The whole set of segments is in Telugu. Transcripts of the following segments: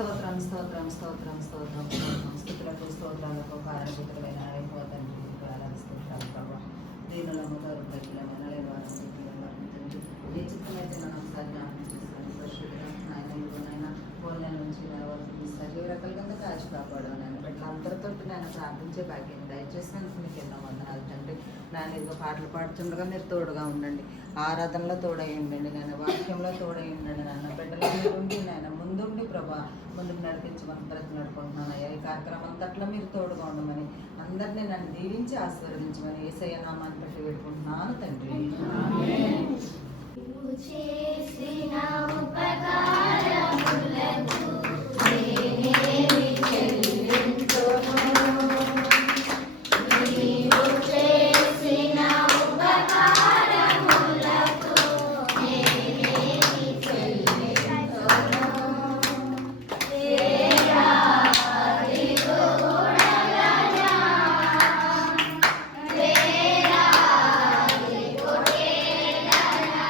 స్తోత్రం స్తోత్రం స్తోత్రం స్తోత్రం స్తోత్రం స్థుతులకు స్తోత్రాలకు కారణభూతులైన అయిపోతండి స్తోత్రాలు ప్రభావ దీనులము దౌర్భగ్యులమైన లేవారు ఏ చిత్తమైతే నన్ను ఒకసారి జ్ఞాపకం చేస్తాను పరిశుద్ధంగా ఆయన ఇవ్వనైనా ఫోన్ల నుంచి వరకు సజీవ రకాలుగా కాచి కాపాడు నేను ఇట్లా అందరితో నేను ప్రార్థించే భాగ్యం దయచేసినందుకు మీకు ఎన్నో వందనాలు తండ్రి నేను ఇదిగో పాటలు పాడుతుండగా మీరు తోడుగా ఉండండి ఆరాధనలో తోడై ఉండండి నేను వాక్యంలో తోడై ఉండండి నాన్న బిడ్డల మీరుండి నాయన ముందుండి ప్రభా ముందుకు నడిపించమని ప్రతి నడుపుకుంటున్నాను అయ్యా ఈ కార్యక్రమం అంతట్లో మీరు తోడుగా ఉండమని అందరినీ నన్ను దీవించి ఆశీర్వదించమని యేసయ్య నామాన్ని పెట్టి పెట్టుకుంటున్నాను తండ్రి చేసిన ఉపకారములకు నేనేమి చెల్లింతును నీవు చేసిన ఉపకారములకు నేనేమి చెల్లింతును వేలాది గుణగణా వేలాది కోటెలనా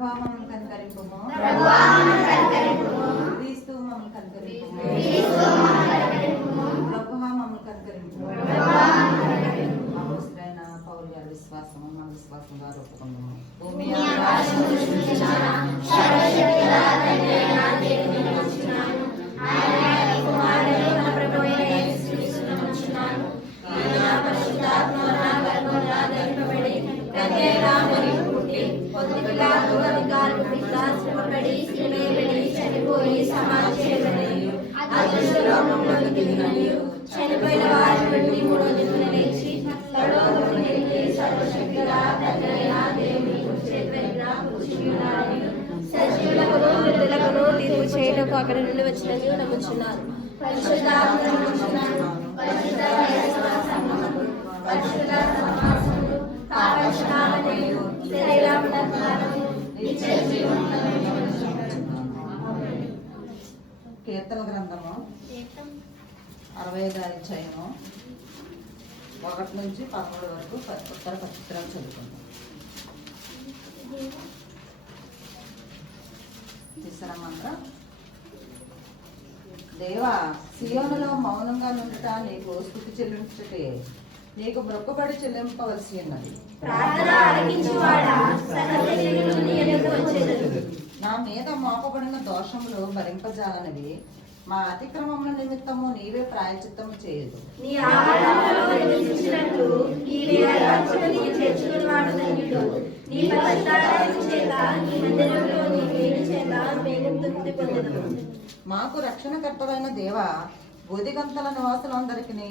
ప్రభువా మమ్మల్ని కనికరింపుము. క్రీస్తు మమ్మల్ని కనికరింపుము. ప్రభువా మమ్మల్ని కనికరింపుము. అపోస్తలుడైన పౌలు గారి విశ్వాసము మన విశ్వాసంగా ఒప్పుకుందాము. భూమి ఆకాశము సృష్టించిన సర్వశక్తిగల తండ్రైన దేవుని నమ్ముచున్నాను. ఆయన కుమారుడైన మన ప్రభువైన యేసుక్రీస్తును నమ్ముచున్నాను. ఈయన పరిశుద్ధాత్మ గర్భమున ధరింపబడి కన్యక మరియకు పుట్టి పొంది పిలాతు అధికారము క్రింద శ్రమపడి సిలువేయబడి చనిపోయి సమాధి చేయబడి అదృష్ట లోకంలోకి దిగిననియు చనిపోయిన వారి నుండి మూడో దిక్కున లేచి పరలోకమునకెక్కి సర్వశక్తిగల తండ్రైన దేవుని కుడి చేతి వైపున కూర్చుని ఉన్నాడనియు సజీవులకును మృతులకును తీర్పు చేయుటకు అక్కడి నుండి వచ్చిననియు నమ్ముచున్నాను. పరిశుద్ధాత్మ నమ్ముచున్నాను. పరిశుద్ధ క్రైస్తవ సంఘమును పరిశుద్ధ సమాజమును పాపక్షమాపణయు శరీర పునరుద్ధానము నిత్య జీవమును నమ్ముచున్నాను. కీర్తన గ్రంథము 65వ అధ్యాయము 1 నుంచి 13 వరకు ఉత్తర పత్రికలు చదువుకుందాం. తీసరమంతా దేవా, సియోనులో మౌనంగా నుండుట నీకు స్తుతి చెల్లించుటే నీకు మొక్కుబడి చెల్లింపవలసి ఉన్నది. నా మీద మోపబడిన దోషములు భరింపజాలనివి. మా అతిక్రమముల నిమిత్తము నీవే ప్రాయశ్చిత్తము చేయదు. మాకు రక్షణకర్తమైన దేవా, బోధిగంతల నివాసులందరికీ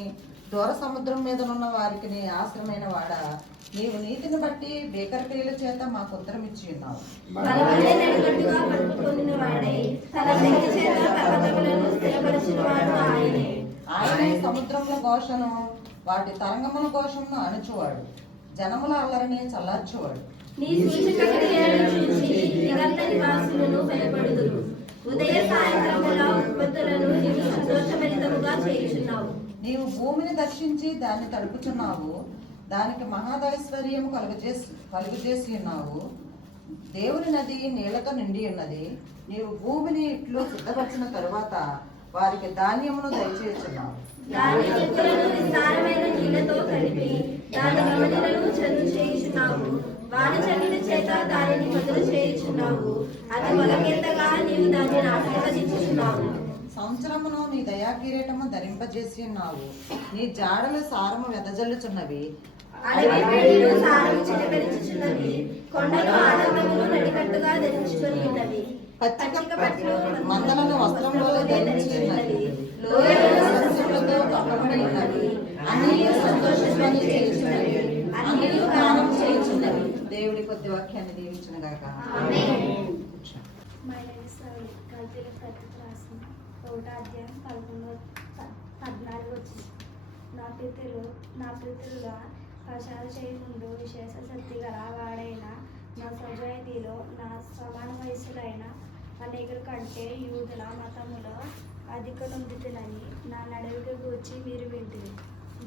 దూర సముద్రం మీద ఉన్న వారికి ఆశ్రమైన వాడ, నీవు నీతిని బట్టి భీకర క్రియల చేత మాకు ఉత్తరం ఇచ్చి ఉన్నావు. ఆయన సముద్రముల ఘోషను వాటి తరంగముల ఘోషమును అణుచువాడు, జనముల అల్లరిని చల్లార్చువాడు. ఉదయ సాయంత్రముల ఉత్పత్తులను నీవు సంతోషభరితముగా చేయుచున్నావు. నీవు భూమిని దర్శించి దాన్ని తడుపుచున్నావు, దానికి మహాదైశ్వర్యము కలుగజేసి ఉన్నావు. దేవుని నది నీళ్లతో నిండి ఉన్నది. నీవు భూమిని ఇట్లు సిద్ధపరిచిన తరువాత వారికి ధాన్యమును దయచేస్తున్నావు. సంవత్సరమును నీ దయాకిరీటము ధరింపజేసి ఉన్నావు. నీ జాడలు సారము వెదజల్లుచున్నవి. మందలను వస్త్రంలో ధరించుచున్నవి. లోయలు సస్యములతో కప్పబడి ఉన్నవి. అన్నీ సంతోషధ్వని చేయుచున్నవి. అన్నీ గానం చేయుచున్నవి. దేవుడి కొద్ది వాక్యాన్ని దీవించును గాక. అధ్యాయం 14 వచ్చింది. నా పితరుల ప్రచార చేయముందు విశేష శక్తి గల వాడైన నా సొసైటీలో నా సమాన వయసులైన అనేకుల కంటే యూదుల మతములో అధిక నొందుతులని నా నడవిక గూర్చి మీరు వింటుంది.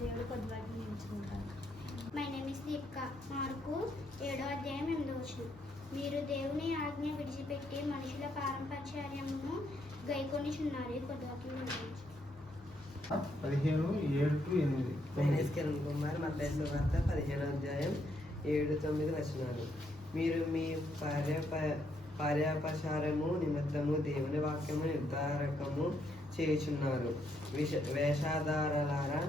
దేవుడు కొద్దివాటిని నించుకుంటారు. My name is Deepika. Mark 7వ అధ్యాయం 8వ వచనం. మీరు దేవుని ఆజ్ఞ విడిచిపెట్టి మనుషుల పారంపర్యాలను గైకొనిచున్నారు. కొద్దివాటిని 15:7-8 కుమార్ మత్తయి సువార్త 15వ అధ్యాయం 7-9 వచనాలు. మీరు మీ పార్యాపచారము నిమిత్తము దేవుని వాక్యము నిర్ధారకము చేయుచున్నారు. వేషధారులారా,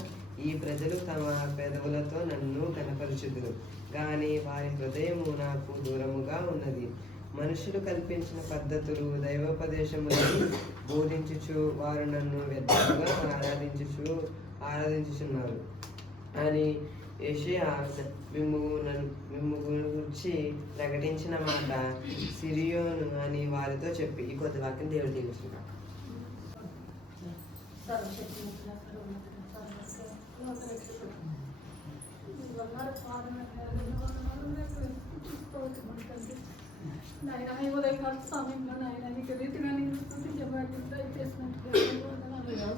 ఈ ప్రజలు తమ పెదవులతో నన్ను కనపరచుదురు, కానీ వారి హృదయము నాకు దూరముగా ఉన్నది. మనుషులు కల్పించిన పద్ధతులు దైవోపదేశములను బోధించుచు వారు నన్ను వ్యర్థముగా ఆరాధించుచున్నారు అని యెషయా మిమ్ము గురించి ప్రకటించిన మాట సిరియోను అని వారితో చెప్పి ఈ కొద్ది వాక్యం దేవుడు దీవించున్నాడు. నాయన ఈ ఉదయకాల సమయంలో నాయన నీకు రీతిగా నేను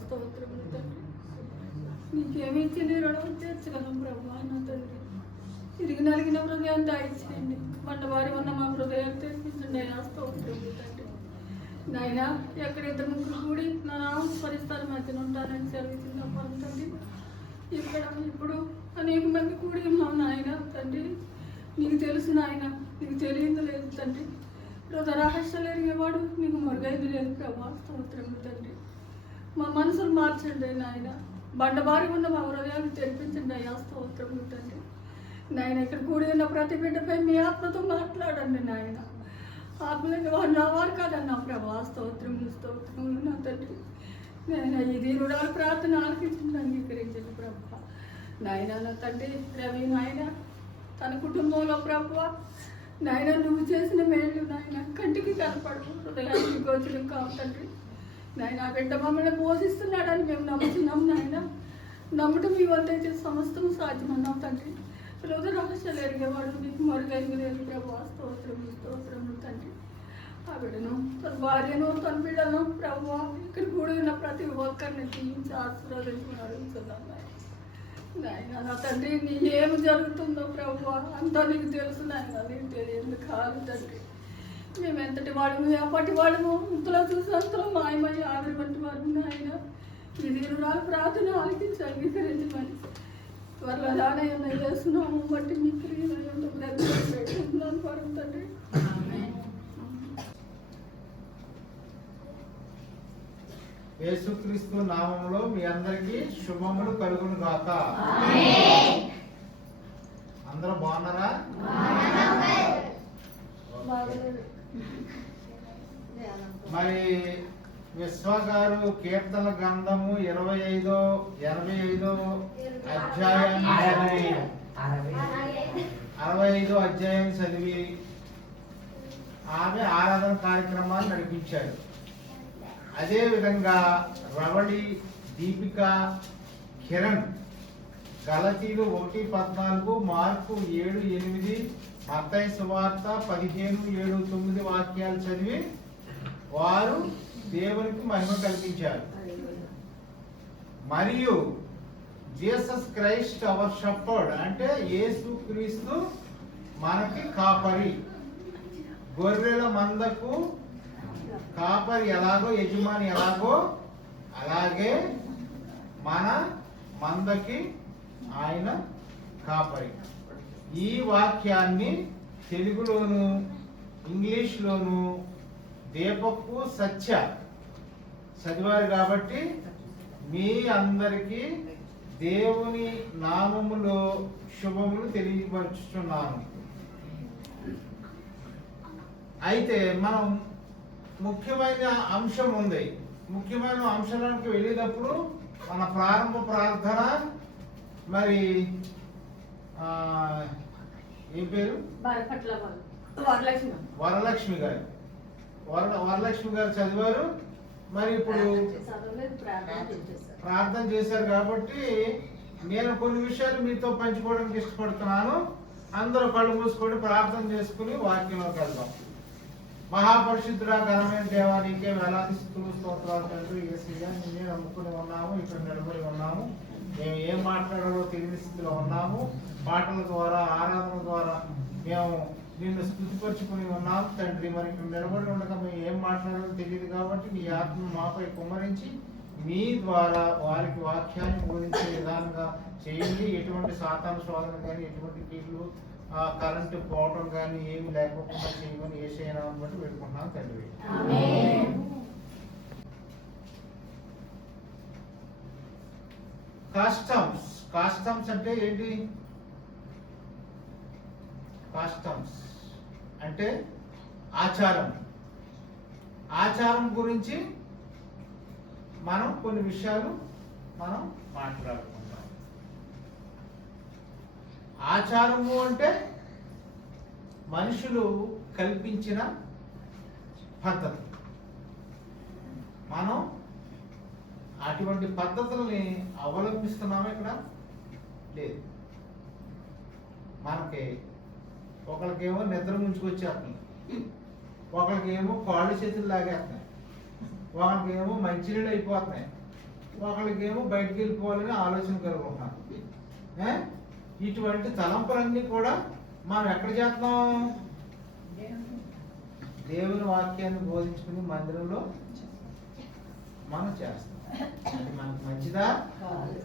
స్తోత్రములు తండ్రి. నీకేమిచ్చి నీ రుణం తీర్చగలం ప్రభు. నా తండ్రి తిరిగి నలిగిన హృదయాన్ని దయచేయండి. మండవారి ఉన్న మా హృదయాలు తెప్పించండి అయ్యా స్తోత్రం తండ్రి. నాయన ఎక్కడ ఇద్దరు ముగ్గురు కూడి నా నామం స్మరిస్తారు మధ్యన ఉంటానని సెలవిచ్చిన తండ్రి. ఇక్కడ ఇప్పుడు అనేక మంది కూడి ఉన్నాం నాయన తండ్రి. నీకు తెలుసు నాయన, నీకు తెలియదు లేదు తండ్రి. రహస్యాలు ఎరిగేవాడు నీకు మరుగైదు లేదు ప్రభా స్తోత్రములు తండ్రి. మా మనసులు మార్చండి నాయన, బండబారి ఉన్న మా హృదయాలు తెరిపించండి అయ్యా స్తోత్రములు తండ్రి. నాయన ఇక్కడ కూడి ఉన్న ప్రతి బిడ్డపై మీ ఆత్మతో మాట్లాడండి నాయన. ఆత్మలని వారు నా వారు కాదన్నా ప్రభా స్తోత్రములు స్తోత్రములు నా తండ్రి. నాయన ఈ దీనురాలు ప్రార్థన ఆలకించండి, అంగీకరించండి ప్రభా. నాయన నా తండ్రి రవి నాయన తన కుటుంబంలో ప్రభా నాయన నువ్వు చేసిన మేలు నాయన కంటికి కనపడు, హృదయానికి గోచరం కావు తండ్రి. నాయన బిడ్డ మమ్మల్ని పోషిస్తున్నాడని మేము నమ్ముతున్నాం నాయన. నమ్మటం మీ వద్ద అయితే సమస్తము సాధ్యమన్నాం తండ్రి. రోజు రహస్యాలు ఎరిగేవాడు నీకు మరుగైన లేదు ప్రభా స్తోత్రములు స్తోత్రములు తండ్రి. ఆ బిడ్డను తన భార్యను తన బిడ్డను ప్రభా ఇక్కడ కూడి ఉన్న ప్రతి ఒక్కరిని దీవించి ఆశీర్వదించమని అడుగుతున్నాను నాయన. నా తండ్రి నీ ఏమి జరుగుతుందో ప్రభు అంతా నీకు తెలుసు నాయన, నీకు తెలియదు కాదు తండ్రి. మేము ఎంతటి వాడము ఎప్పటి వాడము ఇంతలో చూసి అంతలో మాయమయ్యి ఆవిరి వంటి వారు నాయన. ఇది రుణాలు ప్రార్థన ఆలకించి అంగీకరించమని త్వరలో రానయ్యన్న చేస్తున్నాము బట్టి మీ క్రియలు పెట్టుకుంటున్నాను పరం తండ్రి. యేసుక్రీస్తు నామములో మీ అందరికీ శుభములు కలుగును గాక. అందరూ బాగున్నారా? మరి విశ్వ గారు కీర్తన గ్రంథము 85 అధ్యాయం 65 అధ్యాయం చదివి ఆమె ఆరాధన కార్యక్రమాన్ని నడిపించారు. అదే విధంగా రవళి, దీపిక, కిరణ్ గలతీలు 1:14, మార్కు 7:8, మత్తయి సువార్త 15:7-9 వాక్యాలు చదివి వారు దేవునికి మహిమ కల్పించారు. మరియు జీసస్ క్రైస్ట్ అవర్ షెపర్డ్ అంటే యేసు క్రీస్తు మనకి కాపరి. గొర్రెల మందకు కాపరి ఎలాగో యజమాని ఎలాగో అలాగే మన మందకి ఆయన కాపరి. ఈ వాక్యాన్ని తెలుగులోను ఇంగ్లీష్లోను దీపక్కు సత్య చదివారు కాబట్టి మీ అందరికీ దేవుని నామములో శుభములు తెలియపరుచుతున్నాను. అయితే మనం ముఖ్యమైన అంశం ఉంది. ముఖ్యమైన అంశాలకు వెళ్ళేటప్పుడు మన ప్రారంభ ప్రార్థన మరి ఏం పేరు? వరలక్ష్మి గారు. వరలక్ష్మి గారు చదివారు. మరి ఇప్పుడు ప్రార్థన చేశారు కాబట్టి నేను కొన్ని విషయాలు మీతో పంచుకోవడానికి ఇష్టపడుతున్నాను. అందరూ కళ్ళు మూసుకొని ప్రార్థన చేసుకుని వాక్యంలోకి వెళ్దాం. మహాపరిశుద్ధుడా ఘనమైన దేవా నీకే వేలాది స్తుతులు స్తోత్రాలు తండ్రి. యేసయ్యా నిన్నే నమ్ముకుని ఉన్నాము, ఇక్కడ నిలబడి ఉన్నాము. మేము ఏం మాట్లాడాలో తెలియని స్థితిలో ఉన్నాము. పాటల ద్వారా ఆరాధన ద్వారా మేము నిన్ను స్తుతిపరుచుకుని ఉన్నాము తండ్రి. మరి ఇక్కడ నిలబడి ఉండగా మేము ఏం మాట్లాడాలో తెలియదు కాబట్టి నీ ఆత్మ మాపై కుమ్మరించి మీ ద్వారా వారికి వాక్యాన్ని బోధించే విధానంగా చేయండి. ఎటువంటి సాతాను శోధన కానీ ఎటువంటి కీళ్ళు కరెంటు పోవటం కానీ ఏమి లేకపోకుండా చేయమని యేసయ్య నామమున బట్టి పెట్టుకుంటున్నాను తండ్రి. కాస్టమ్స్ అంటే ఏంటి? కాస్టమ్స్ అంటే ఆచారం. ఆచారం గురించి మనం కొన్ని విషయాలు మనం మాట్లాడుకుంటాం. ఆచారము అంటే మనుషులు కల్పించిన పద్ధతి. మనం అటువంటి పద్ధతుల్ని అవలంబిస్తున్నామా? ఇక్కడ లేదు. మనకి ఒకరికేమో నిద్ర ముంచుకొచ్చేస్తున్నాయి, ఒకరికేమో కాళ్ళు చేతులు లాగేస్తున్నాయి, ఒకరికేమో మంచినీళ్ళు అయిపోతున్నాయి, ఒకరికేమో బయటికి వెళ్ళిపోవాలని ఆలోచన కలుగుతున్నాం. ఇటువంటి తలంపులన్నీ కూడా మనం ఎక్కడ చేస్తున్నాం? దేవుని వాక్యాన్ని బోధించుకుని మందిరంలో మనం చేస్తాం. అది మనకు మంచిదా కాదు.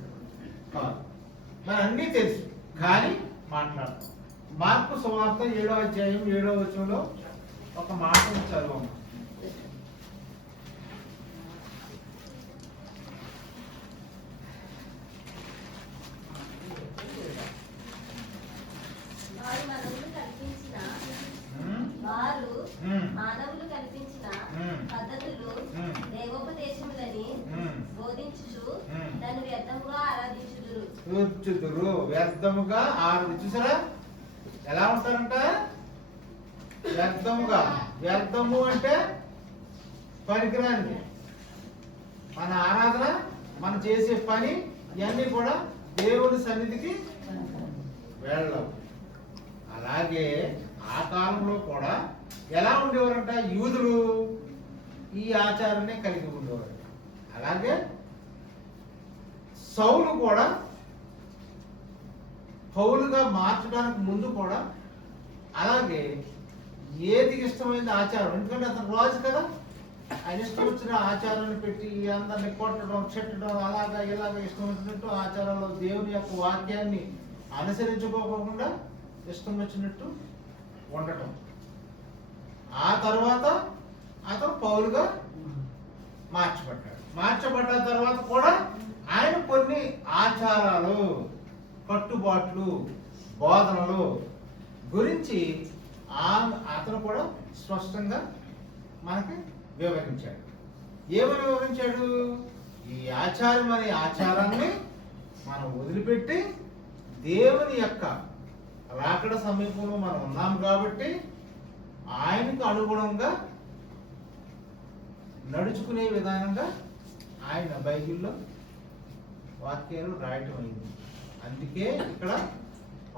మరి అన్నీ తెలుసు కానీ మాట్లాడతాం. మార్కు సువార్త 7వ అధ్యాయం 7వ వచనంలో ఒక మాట చదవము. వారు మానవులు కల్పించిన పద్ధతులు దేవోపదేశములని బోధించుచు దాన్ని వ్యర్థముగా ఆరాధించుదురు. వ్యర్థముగా చూసారా ఎలా ఉంటారంట? వ్యర్థముగా. వ్యర్థము అంటే పనికిరాని. మన ఆరాధన, మనం చేసే పని ఇవన్నీ కూడా దేవుని సన్నిధికి వెళ్ళవు. అలాగే ఆ కాలంలో కూడా ఎలా ఉండేవారంట? యూదులు ఈ ఆచారాన్ని కలిగి ఉండేవారు. అలాగే సౌలు కూడా పౌలుగా మార్చడానికి ముందు కూడా అలాగే ఏది ఇష్టమైన ఆచారం, ఎందుకంటే అతను రాజు కదా, ఆయన ఇష్టం వచ్చిన ఆచారాన్ని పెట్టి అందరిని కొట్టడం, చెట్టడం, అలాగా ఇలాగ ఇష్టం వచ్చినట్టు ఆచారాల్లో దేవుని యొక్క వాక్యాన్ని అనుసరించుకోకుండా ఇష్టం వచ్చినట్టు ఉండటం. ఆ తర్వాత అతను పౌలుగా మార్చబడ్డ తర్వాత కూడా ఆయన కొన్ని ఆచారాలు, కట్టుబాట్లు, బోధనలు గురించి అతను కూడా స్పష్టంగా మనకి వివరించాడు. ఏమని వివరించాడు? ఈ ఆచారం అనే ఆచారాన్ని మనం వదిలిపెట్టి దేవుని యొక్క రాకడ సమీపంలో మనం ఉన్నాం కాబట్టి ఆయనకు అనుగుణంగా నడుచుకునే విధానంగా ఆయన బైబిల్లో వాక్యాలు రాయటం అయింది. అందుకే ఇక్కడ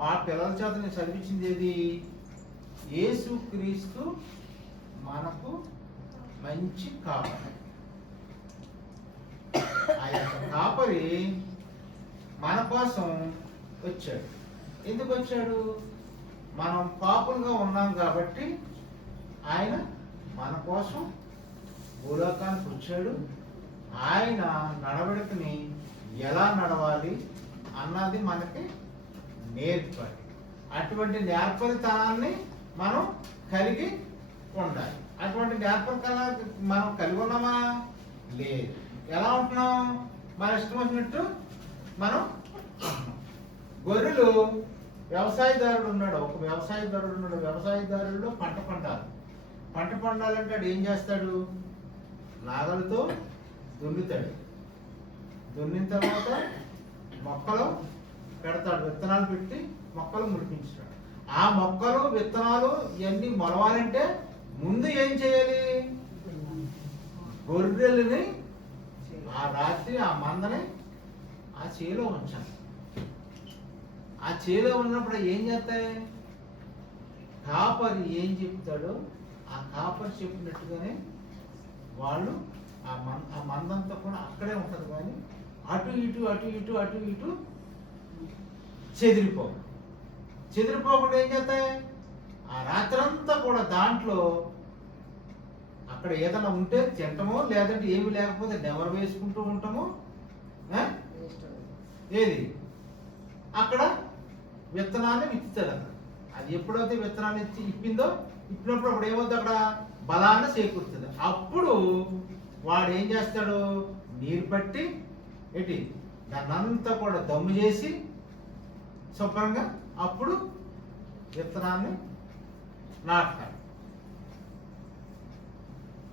ఆ పిల్లల చేత నేను చదివించింది ఏది? యేసుక్రీస్తు మనకు మంచి కాపరి. ఆ యొక్క కాపరి మన కోసం వచ్చాడు. ఎందుకు వచ్చాడు? మనం పాపులుగా ఉన్నాం కాబట్టి ఆయన మన కోసం భూలోకానికి వచ్చాడు. ఆయన నడవడికని ఎలా నడవాలి అన్నది మనకి నేర్పాలి. అటువంటి నేర్పరితనాన్ని మనం కలిగి ఉండాలి. అటువంటి నేర్పరితనాన్ని మనం కలిగి ఉన్నామా? లేదు. ఎలా ఉంటున్నాం? మన ఇష్టం వచ్చినట్టు మనం గొర్రెలు వ్యవసాయదారుడు ఉన్నాడు. ఒక వ్యవసాయదారుడు ఉన్నాడు. వ్యవసాయదారుల్లో పంట పండాలి. పంట పండాలంటే ఏం చేస్తాడు? నాగలతో దున్నుతాడు. దున్నిన తర్వాత మొక్కలు పెడతాడు. విత్తనాలు పెట్టి మొక్కలు మురిపించాడు. ఆ మొక్కలు, విత్తనాలు ఇవన్నీ మొలవాలంటే ముందు ఏం చేయాలి? గొర్రెల్ని ఆ రాత్రి ఆ మందని ఆ చేలో ఉంచాలి. ఆ చేలో ఉన్నప్పుడు ఏం చేస్తాయి? కాపరి ఏం చెప్తాడో ఆ కాపరి చెప్పినట్టుగానే వాళ్ళు ఆ మందంతా కూడా అక్కడే ఉంటుంది. కానీ అటు ఇటు చెదిరిపోకుండా ఏం చేస్తాయి? ఆ రాత్రంతా కూడా దాంట్లో అక్కడ ఏదైనా ఉంటే తింటామో, లేదంటే ఏమి లేకపోతే నెవరు వేసుకుంటూ ఉంటామో. ఏది అక్కడ విత్తనాన్ని విత్తుతాడు. అక్కడ అది ఎప్పుడైతే విత్తనాన్ని ఇప్పిందో, ఇప్పినప్పుడు అప్పుడు ఏమవుతుంది? అక్కడ బలాన్ని చేకూరుతుంది. అప్పుడు వాడు ఏం చేస్తాడు? నీరు పట్టి దాన్ని అంతా కూడా దమ్ము చేసి శుభ్రంగా అప్పుడు విత్తనాన్ని నాటుతాడు.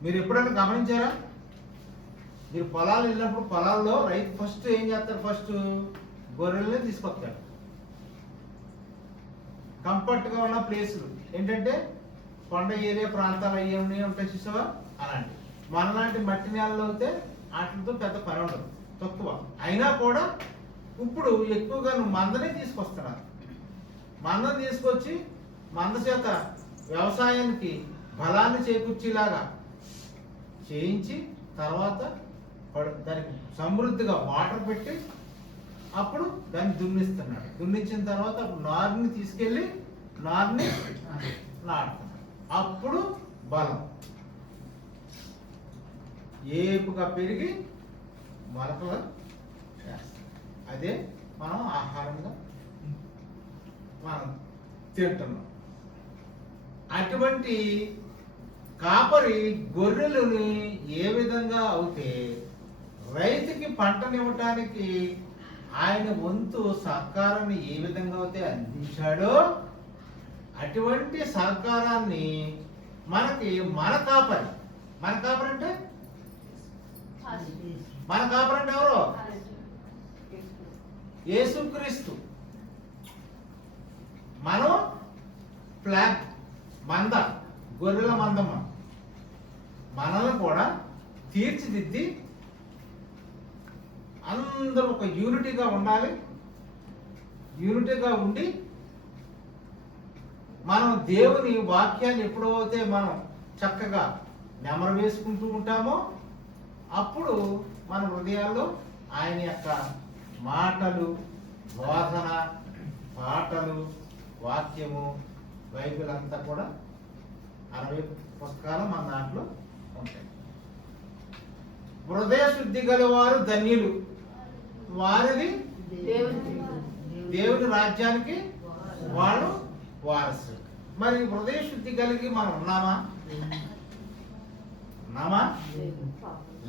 మీరు ఎప్పుడైనా గమనించారా? మీరు పొలాలు వెళ్ళినప్పుడు పొలాల్లో రైతు ఫస్ట్ ఏం చేస్తారు? ఫస్ట్ గొర్రెల్ని తీసుకొస్తాడు. కంఫర్ట్గా ఉన్న ప్లేసులు ఏంటంటే కొండ ఏరియా ప్రాంతాలు అయ్యేవి ఉంటాయి చూసావా, అలాంటి. మనలాంటి మట్టి నేలలో అయితే వాటితో పెద్ద పని ఉండదు, తక్కువ. అయినా కూడా ఇప్పుడు ఎక్కువగా మందనే తీసుకొస్తున్నారు. మందం తీసుకొచ్చి మంద చేత వ్యవసాయానికి బలాన్ని చేకూర్చేలాగా చేయించి తర్వాత దానికి సమృద్ధిగా వాటర్ పెట్టి అప్పుడు దాన్ని దున్నిస్తున్నాడు. దున్నించిన తర్వాత అప్పుడు నారుని తీసుకెళ్ళి నారుని నాటుతున్నాడు. అప్పుడు బలం ఏపుగా పెరిగి మొలకలు చేస్తాయి. అదే మనం ఆహారంగా మనం తింటున్నాం. అటువంటి కాపరి గొర్రెలని ఏ విధంగా అవుతే రైతుకి పంటనివ్వటానికి ఆయన వంతు సహకారాన్ని ఏ విధంగా అయితే అందించాడో అటువంటి సహకారాన్ని మనకి మన కాపరి అంటే మన కాపరి అంటే ఎవరు? యేసుక్రీస్తు. మనం ఫ్లాగ్ మంద, గొర్రెల మందమ్మ. మనల్ని కూడా తీర్చిదిద్ది అందరూ ఒక యూనిటీగా ఉండాలి. యూనిటీగా ఉండి మనం దేవుని వాక్యాన్ని ఎప్పుడైతే మనం చక్కగా నెమరు వేసుకుంటూ ఉంటామో అప్పుడు మన హృదయాల్లో ఆయన యొక్క మాటలు, బోధన, పాటలు, వాక్యము, బైబిల్ అంతా కూడా 60 పుస్తకాలు మన దాంట్లో ఉంటాయి. హృదయ శుద్ధి గలవారు ధన్యులు, వారిది దేవుని రాజ్యానికి వాళ్ళు వారసు. మరి హృదయ శుద్ధి కలిగి మనం ఉన్నామా?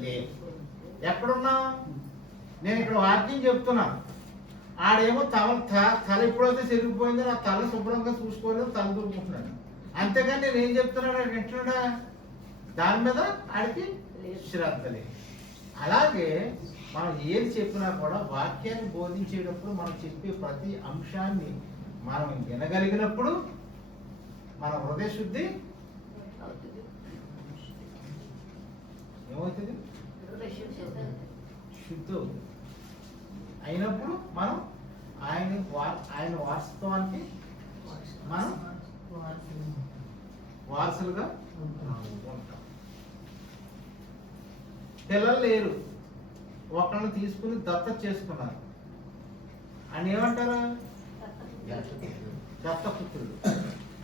లేదు. ఎక్కడున్నాం? నేను ఇక్కడ వాక్యం చెప్తున్నాను, ఆడేమో తల ఎప్పుడైతే చెరిగిపోయిందో నా తల శుభ్రంగా చూసుకోలేదు, తల దూరుకుంటున్నాడు. అంతేగాని నేను ఏం చెప్తున్నాడు వింటున్నాడా? దాని మీద ఆడికి శ్రద్ధ లేదు. అలాగే మనం ఏది చెప్పినా కూడా వాక్యాన్ని బోధించేటప్పుడు మనం చెప్పే ప్రతి అంశాన్ని మనం వినగలిగినప్పుడు మన హృదయ శుద్ధి ఏమవుతుంది? శుద్ధి అయినప్పుడు మనం ఆయన వాస్తవానికి మనం వారసులుగా ఉంటాం. పిల్లలు లేరు, ఒకళ్ళని తీసుకుని దత్తత చేసుకున్నారు అని ఏమంటారు? దత్తపుత్రుడు.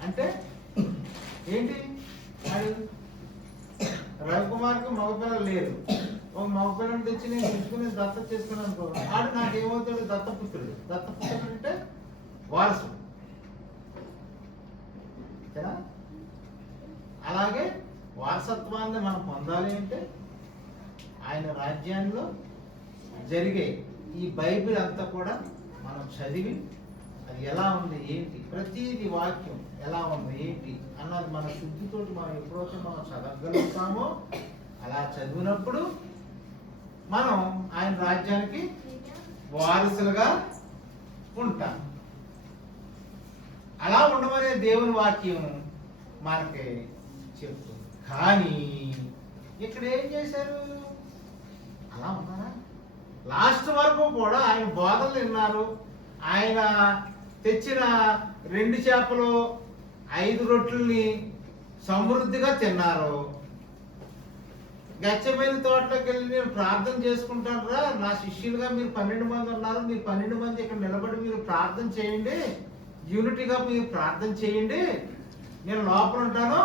అంటే ఏంటి? అది రవికుమార్కి మగపిల్లలు లేరు, ఒక మగపిల్లని తెచ్చి నేను తీసుకుని దత్తత చేసుకున్నాను అనుకో, ఆడు నాకేమవుతాడు? దత్తపుత్రుడు. దత్తపుత్రుడు అంటే వారసుడు. అలాగే వారసత్వాన్ని మనం పొందాలి అంటే ఆయన రాజ్యంలో జరిగే ఈ బైబిల్ అంతా కూడా మనం చదివి అది ఎలా ఉంది ఏంటి, ప్రతిది వాక్యం ఎలా ఉంది ఏంటి అన్నది మన శుద్ధితోటి మనం ఎప్పుడైతే మనం చదవగలుగుతామో అలా చదివినప్పుడు మనం ఆయన రాజ్యానికి వారసులుగా ఉంటాం. అలా ఉండమనే దేవుని వాక్యం మనకి చెప్తుంది. కానీ ఇక్కడ ఏం చేశారు? అలా ఉన్నారా? లాస్ట్ వరకు కూడా ఆయన బోధనలు విన్నారు. ఆయన తెచ్చిన 2 చేపలు 5 రొట్టెల్ని సమృద్ధిగా తిన్నారు. గచ్చమైన తోటలోకి వెళ్ళి నేను ప్రార్థన చేసుకుంటానురా, నా శిష్యులుగా మీరు 12 మంది ఉన్నారు, మీరు 12 మంది ఇక్కడ నిలబడి మీరు ప్రార్థన చేయండి, యూనిటీగా మీరు ప్రార్థన చేయండి, నేను లోపల ఉంటాను,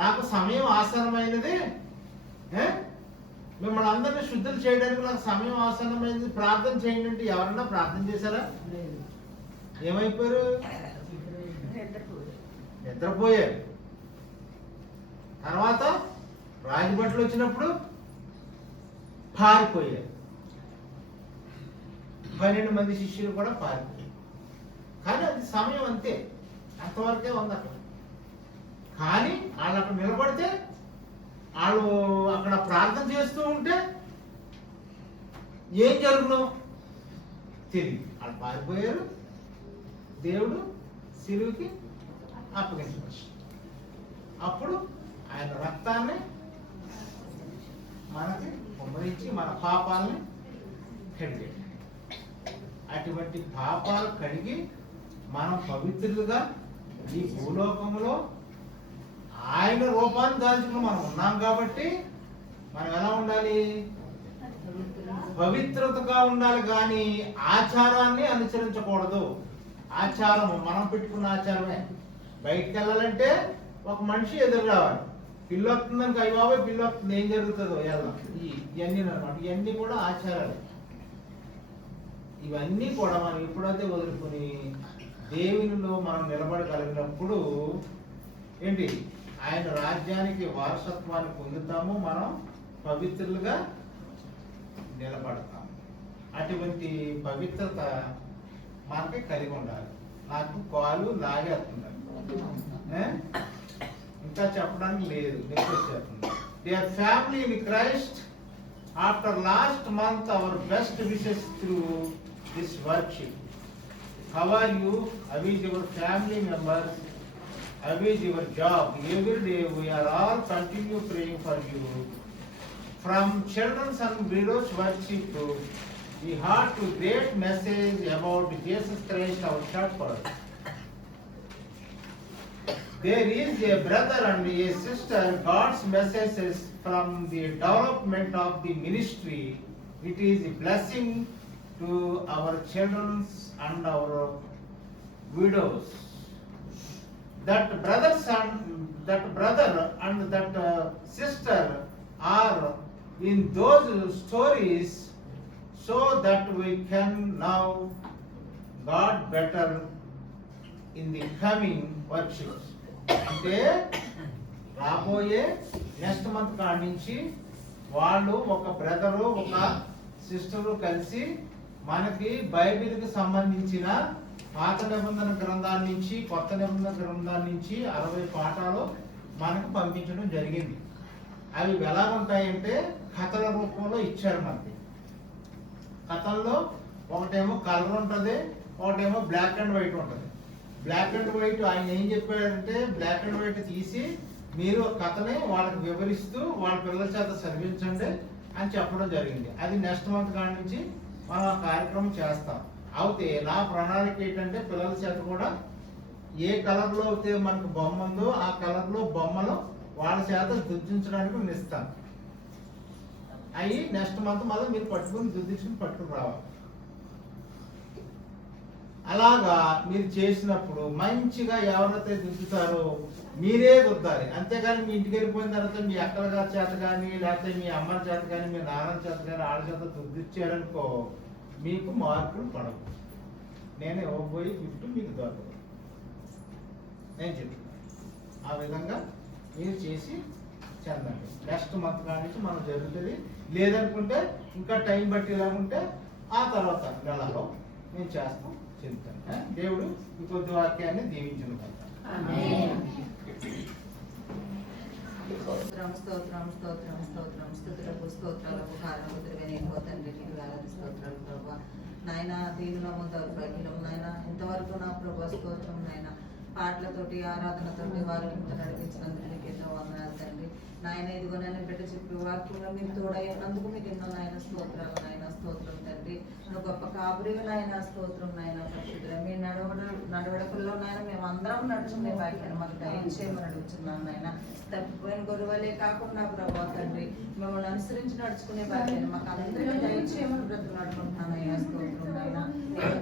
నాకు సమయం ఆసన్నమైనది, మిమ్మల్ని అందరినీ శుద్ధులు చేయడానికి నాకు సమయం ఆసన్నమైనది, ప్రార్థన చేయండి అంటే ఎవరన్నా ప్రార్థన చేశారా? ఏమైపోయారు? నిద్రపోయారు. తర్వాత రాజభట్లు వచ్చినప్పుడు పారిపోయారు. 12 మంది శిష్యులు కూడా పారిపోయారు. కానీ అది సమయం అంతే, అంతవరకే ఉంది అక్కడ. కానీ వాళ్ళు అక్కడ నిలబడితే, వాళ్ళు అక్కడ ప్రార్థన చేస్తూ ఉంటే ఏం జరుగునో తెలియదు. వాళ్ళు పారిపోయారు, దేవుడు సిలువకి అప్పగించాడు. అప్పుడు ఆయన రక్తాన్ని మనకి కుమ్మరించి మన పాపాలని కడిగాడు. అటువంటి పాపాలు కడిగి మనం పవిత్రులుగా ఈ భూలోకంలో ఆయన రూపాన్ని దాల్చుకుని మనం ఉన్నాం కాబట్టి మనం ఎలా ఉండాలి? పవిత్రతగా ఉండాలి. కానీ ఆచారాన్ని అనుసరించకూడదు. ఆచారము మనం పెట్టుకున్న ఆచారమే. బయటికి వెళ్ళాలంటే ఒక మనిషి ఎదురు రావాలి. పిల్లి వస్తుందని అయ్యి బాబాయ్ పిల్లి వస్తుంది, ఏం జరుగుతుందో వెళ్దాం. ఇవన్నీ అనమాట, ఇవన్నీ కూడా ఆచారాలు. ఇవన్నీ కూడా మనం ఎప్పుడైతే వదులుకుని దేవునిలో మనం నిలబడగలిగినప్పుడు ఏంటి, ఆయన రాజ్యానికి వారసత్వాన్ని పొందుతాము, మనం పవిత్రులుగా నిలబడతాము. అటువంటి పవిత్రత మనకి కలిగి ఉండాలి. నాకు కాలు లాగేస్తుంది, ఇంకా చెప్పడానికి లేదు, చెప్పండి. Dear family in Christ, after last month our best wishes through this worship. How are you? How is your family members? How is your job? Every day we are all continue praying for you. From children's and widows worship, we heard to great message about Jesus Christ our shepherd. There is a brother and a sister. God's messages from the development of the ministry. It is a blessing to our children's and our widows. That brother and that sister are in those stories, so that we can know God better in the coming workshops. అంటే రాబోయే నెక్స్ట్ మంత్ కాడి నుంచి వాళ్ళు ఒక బ్రదరు ఒక సిస్టరు కలిసి మనకి బైబిల్కి సంబంధించిన పాత నిబంధన గ్రంథాల నుంచి కొత్త నిబంధన గ్రంథాల నుంచి 60 పాఠాలు మనకు పంపించడం జరిగింది. అవి ఎలా ఉంటాయంటే కథల రూపంలో ఇచ్చారు మనకి. కథల్లో ఒకటేమో కలర్ ఉంటుంది, ఒకటేమో బ్లాక్ అండ్ వైట్ ఉంటుంది. బ్లాక్ అండ్ వైట్ ఆయన ఏం చెప్పాడంటే, బ్లాక్ అండ్ వైట్ తీసి మీరు కథని వాళ్ళకి వివరిస్తూ వాళ్ళ పిల్లల చేత చదివించండి అని చెప్పడం జరిగింది. అది నెక్స్ట్ మంత్ కాడి నుంచి మనం ఆ కార్యక్రమం చేస్తాం. అయితే నా ప్రణాళిక ఏంటంటే పిల్లల చేత కూడా ఏ కలర్లో అయితే మనకు బొమ్మ ఉందో ఆ కలర్లో బొమ్మలు వాళ్ళ చేత దుర్దించడానికి నేను ఇస్తాను. అవి నెక్స్ట్ మంత్ మళ్ళీ మీరు దుర్దించుకుని పట్టుకుని రావాలి. అలాగా మీరు చేసినప్పుడు మంచిగా ఎవరైతే దుద్దుతారో మీరే దుద్దాలి. అంతేగాని మీ ఇంటికి వెళ్ళిపోయిన తర్వాత మీ అక్కల గారి చేత కానీ లేకపోతే మీ అమ్మ చేత కానీ మీ నాన్న చేత కానీ ఆడ చేత దుద్దిచ్చారనుకో మీకు మార్కులు పడవు. నేను ఇవ్వబోయే గిఫ్ట్ మీకు దొరకదు, నేను చెప్తున్నాను. ఆ విధంగా మీరు చేసి చెందండి. నెక్స్ట్ మంత్ నుంచి మనం జరుగుతుంది. లేదనుకుంటే ఇంకా టైం బట్టి ఇలాగుంటే ఆ తర్వాత నెలలో నేను చేస్తాం, చెప్తాను. దేవుడు ఈ కొద్ది వాక్యాన్ని దీవించిన స్తోత్రం స్తోత్రం స్తోత్రం స్తోత్రం స్తుతులకు స్తోత్రాలకు కారణముద్రగా నేను తండ్రి నీకు వేలాది స్తోత్రాలు ప్రభా. నాయన దీనులము దౌర్భాగ్యులము నాయన, ఇంతవరకు నా ప్రభా స్తోత్రం నాయన, పాటలతోటి ఆరాధనతోటి వాక్యంతో నడిపించినందుకు మీకు ఎన్నో వందనాలు తండ్రి. నాయన ఇదిగో నేను బిడ్డ చెప్పి వాక్యంలో మీరు తోడైనందుకు మీకు ఎన్నో నాయన స్తోత్రాలు నాయన, స్తోత్రం తండ్రి. నువ్వు గొప్ప కాపురివి నాయన, స్తోత్రం నాయన. పరిశుద్ధుల మీ నడవడకుల్లో నాయన మేము అందరం నడుచుకునే వాక్యాన్ని మాకు దయచేయమని అడుగుతున్నాను నాయన. తప్పిపోయిన గొడవలే కాకుండా ప్రభా తండ్రి మిమ్మల్ని అనుసరించి నడుచుకునే వాక్యాన్ని మాకు అందరికీ దయచేయమని బ్రతుకు నడుకుంటున్నాను అయ్యా, స్తోత్రం నాయన.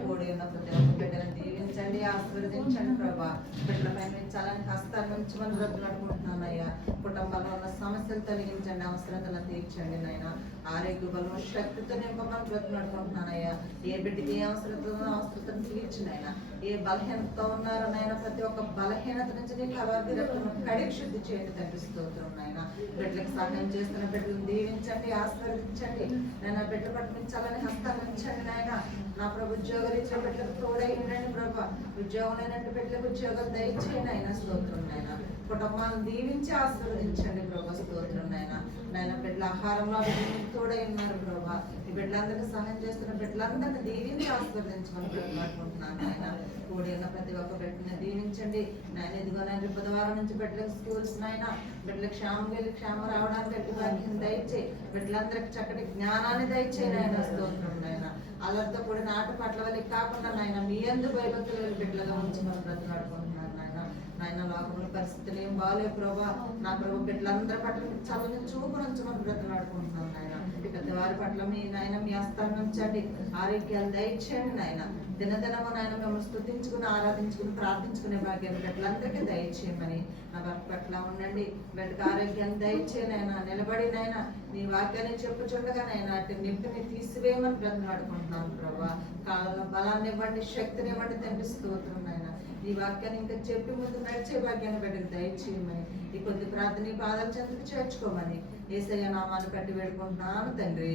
కూడి ఉన్న ప్రతి ఒక్క బిడ్డలను దీవించండి, ఆశీర్వదించండి ప్రభా. బిడ్డలపై మీరు చలని హస్తాన్ని ఉంచమని బ్రతుకు నడుకుంటున్నాను అయ్యా. కుటుంబంలో ఉన్న సమస్యలు తొలగించండి, అవసరతలను తీర్చండి నాయన. ఆరోగ్య బలం శక్తితో నింపమని బ్రతుకు నడుకుంటున్నానయ్యా. ఏ బిడ్డకి ఏ అవసరతను తీర్చినైనా, ఏ బలహీనతతో ఉన్నారో నాయన ప్రతి ఒక్క బలహీనత నుంచి నీ కలవరి రక్తం కడిగి శుద్ధి చేయండి తండ్రి, స్తోత్రం నాయన. బిడ్డలకు సహాయం చేస్తున్న బిడ్డలను దీవించండి, ఆశీర్వదించండి నాయన. బిడ్డ పట్టించాలని హస్తాన్ని ఉంచండి నాయన. నా ప్రభు ఉద్యోగాలు ఇచ్చిన బిడ్డలకు తోడై ఉండండి ప్రభా. ఉద్యోగం లేనట్టు బిడ్డలకు ఉద్యోగాలు దయచేయండి ఆయన, స్తోత్రం నాయన. కుటుంబాలను దీవించి ఆశీర్వదించండి ప్రభా, స్తోత్రం నాయన. నాయన బిడ్డల ఆహారంలో బిడ్డలకు తోడై ఉన్నారు ప్రభా. ఈ బిడ్డలందరికీ సహాయం చేస్తున్న బిడ్డలందరినీ దీవించి ఆశీర్వదించమని అనుకుంటున్నాను నాయన. కూడి ఉన్న ప్రతి ఒక్క బిడ్డని దీవించండి నాయన. ఇదిగో నాయన బుధవారం నుంచి బిడ్డలకు స్కూల్స్ నాయన, బిడ్డలకు క్షేమం వెళ్ళి క్షేమం రావడానికి బిడ్డలకి దయచేయి. బిడ్డలందరికీ చక్కటి జ్ఞానాన్ని దయచేయి నాయన, స్తోత్రం నాయన. అల్లరితో కూడిన ఆట పాటల వల్ల కాకుండా నాయన మీ యందు భయభక్తులు బిడ్డలుగా ఉంచి మనం బ్రతులాడుకుంటున్నాను నాయన. నాయన లోకంలో పరిస్థితులు ఏం బాగాలేవు ప్రభా. నా ప్రభు బిడ్డలందరి పట్ల చల్లని చూపు నుంచి మనం బ్రతలాడుకుంటున్నాం నాయన. పెద్దవారి పట్ల మీ నాయన మీ హస్తాన్ని ఉంచండి, ఆరోగ్యాలు దయచేయండి నాయన. దినదినము నాయన మిమ్మల్ని స్తుతించుకుని ఆరాధించుకుని ప్రార్థించుకునే భాగ్యాన్ని బిడ్డలందరికీ దయచేయమని నా భర్త పట్ల ఉండండి. బిడ్డకు ఆరోగ్యాన్ని దయచేయనైనా నిలబడి నాయన నీ వాక్యాన్ని చెప్పుచుండగా నాయన అటు నిప్పుని తీసివేయమని బ్రతలాడుకుంటున్నాను ప్రభా. కాలంలో బలాన్ని ఇవ్వండి, శక్తిని ఇవ్వండి తండ్రి. స్తోత్రం నాయన. నీ వాక్యాన్ని ఇంకా చెప్పి ముందు నడిచే భాగ్యాన్ని బిడ్డకు దయచేయమని ఈ కొద్ది ప్రార్థన నీ పాదాల చెంతకు చేర్చుకోమని యేసయ్య నామాన్ని కట్టి వేడుకుంటున్నాను తండ్రి.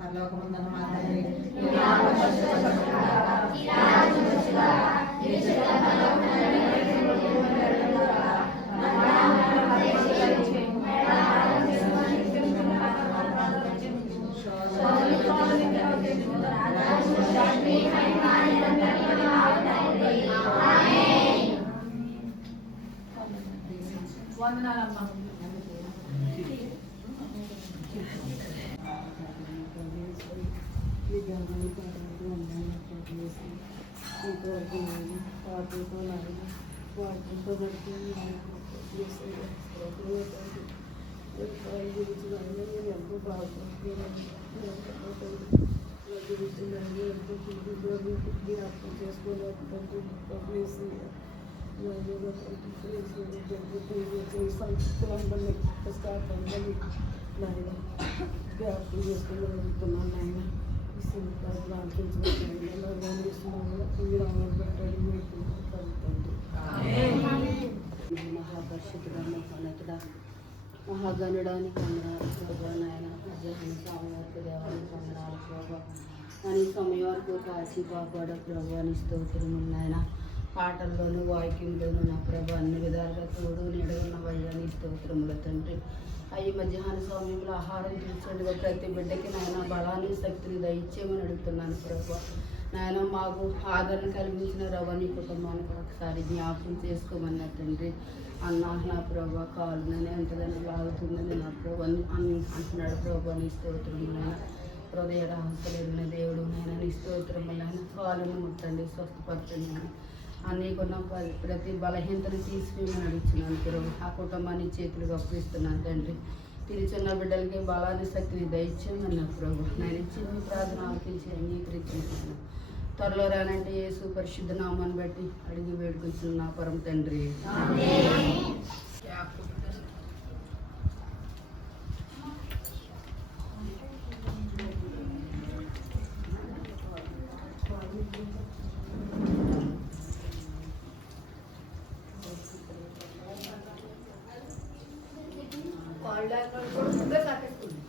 పరలోకమందున్న మా తండ్రి, నీ నామము పరిశుద్ధపరచబడుగాక. నీ రాజ్యము వచ్చుగాక. నీ చిత్తము పరలోకమందు నెరవేరుగాక. మన నామమున ప్రవేశించి మరణాలను చేసుకొని వందనాలమ్మా. మహాపరిశుద్ధుడా మహోన్నతుడా మహాగణుడానికి వందనాలు ప్రభా. నాయన మధ్యాహ్నం స్వామి వరకు దేవానికి వందనాలు ప్రభా. అని సమయం వరకు కాచి కాపాడ ప్రభా నీ స్తోత్రములు నాయన. పాటల్లోనూ వాక్యంలోనూ నా ప్రభా అన్ని విధాలుగా తోడు నీడగన్న వయ్యా నీ స్తోత్రముల తండ్రి. అవి మధ్యాహ్న సమయంలో ఆహారం తీసుకుండగా ప్రతి బిడ్డకి నాయన బలాన్ని శక్తిని దయచేయమని అడుగుతున్నాను ప్రభా. నాయన మాకు ఆదరణ కలిగించిన రవాణీ కుటుంబానికి ఒకసారి జ్ఞాపకం చేసుకోమన్నా తండ్రి. అన్న నా ప్రభా కాలు నేను ఎంతగానో లాగుతుందని నా ప్రభా అంటున్నాడు ప్రభా నీ స్తోత్రములైనా. హృదయ రహస్యమైన దేవుడు నేను నీ స్తోత్రములైనా. కాలును ముట్టండి, స్వస్థపరచండి. అనేకున్న ప్రతి బలహీనతను తీసుకుని అడుగుతున్నాను ప్రభు. ఆ కుటుంబాన్ని చేతులుగా అప్పగిస్తున్నాను తండ్రి. తిరిచున్న బిడ్డలకి బలాన్ని శక్తిని దయచేయమన్నా ప్రభు. నేను చిన్న ప్రార్థన ఆలకించి అంగీకరించుకున్నాను. త్వరలో రానంటే యేసు పరిశుద్ధ నామాన్ని బట్టి అడిగి వేడుకొచ్చిన పరమ తండ్రి. కాల్ డాక్టర్ కూడా కట్టేసుకుంది.